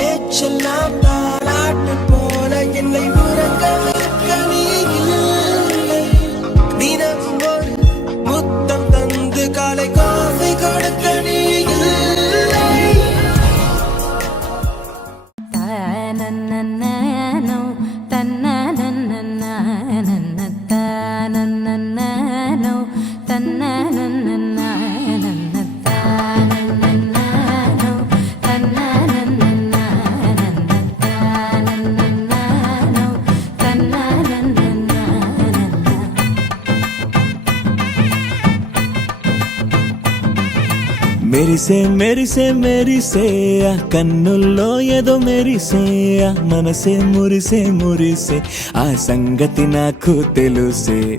பேச்செல்லாம் தாலாட்டு போல என்னை உறங்க வைக்க நீ இல்லை. தினமும் ஒரு முத்தம் தந்து காலை காஃபி கொடுக்க நீ இல்லை. మెరిసే కన్నుల్లో ఏదో మెరిసే మనసే మురిసే ఆ సంగతి నాకు తెలుసే.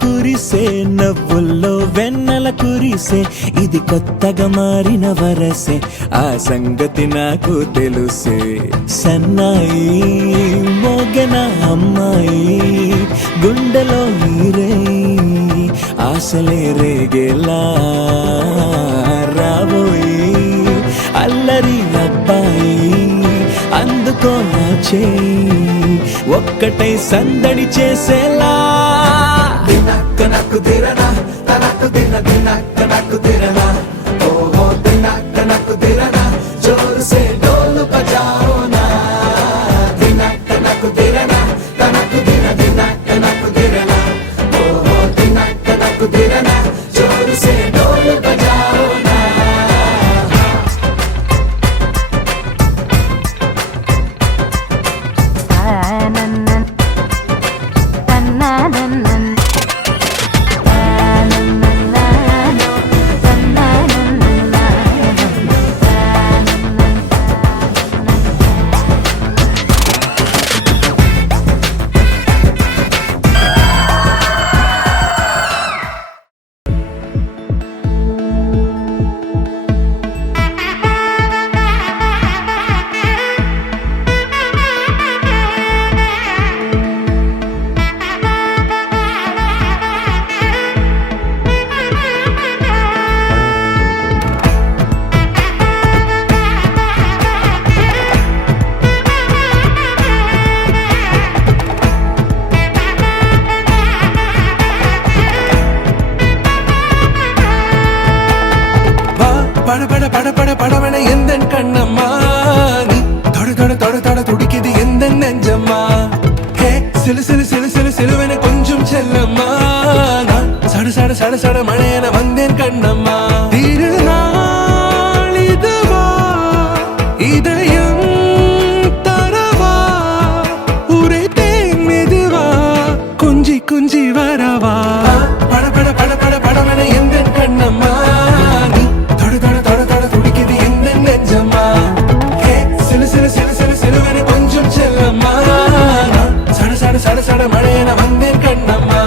కురిసే నవ్వుల్లో వెన్నెల కురిసే ఇది కొత్తగా మారిన వరసే ఆ సంగతి నాకు తెలుసే. సన్నాయి మోగెన అమ్మాయి గుండెలో హీరే ఆశలే రేగేలా రాబోయి అల్లరి అబ్బాయి అందుకో నా చేయి ఒక్కటై సందడి చేసేలా. దినక్క నాకు దిరనా తనకు దినక్క నాకు దిరనా ఓహో దినక్క నాకు దిరనా జోరు సే డోలు బజాओ నా. దినక్క నాకు దిరనా తనకు దినక్క నాకు దిరనా ఓహో దినక్క నాకు దిరనా జోరు సే డోలు బజాओ నా. படவன எந்த கண்ணம்மா நீ தொட துடிக்குது எந்த நெஞ்சம்மா. ஹே சிலுவென கொஞ்சம் செல்லம்மா நான் சட மழையென வந்தேன் கண்ணம்மா. திருநாள் இதுவா இதயம் தரவா உரைத்தேன் மெதுவா கொஞ்சி வரவா. படவன எந்த கண்ணம்மா நீ தொட துடிக்குது எந்த நெஞ்சம்மா. ஹே சிலுவென கொஞ்சம் செல்லம்மா சட மழையென வந்தேன் கண்ணம்மா.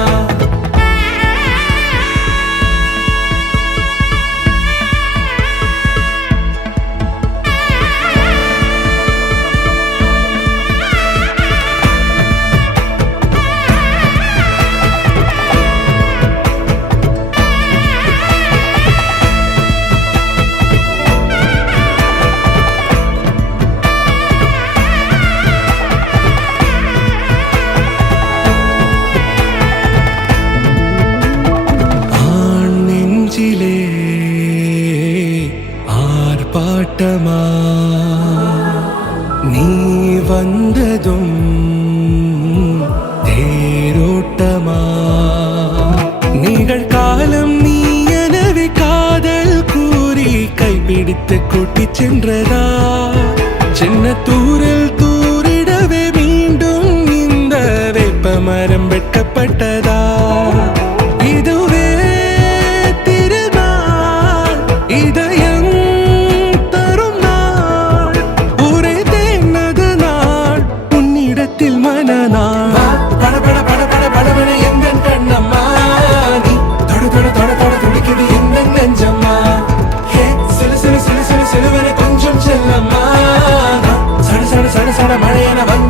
ஆர்ப்பாட்டமா நீ வந்ததும் தேரோட்டமா நிகழ்காலம் நீ எனவே காதல் கூறி கைப்பிடித்து கூட்டிச் சென்றதா. சின்ன தூரிடவே மீண்டும் இந்த வேப்ப மரம் வெட்கப்பட்டதா. இதுவே திருநாள் இதயம் தரும் நாள் ஒரே தேனது நாள் உன்னிடத்தில் மனநாள். படவன எந்த கண்ணம்மா நீ தொட துடிக்குது எந்த நெஞ்சம்மா. ஹே சிலுவென கொஞ்சம் செல்லம்மா சட மழையென வந்து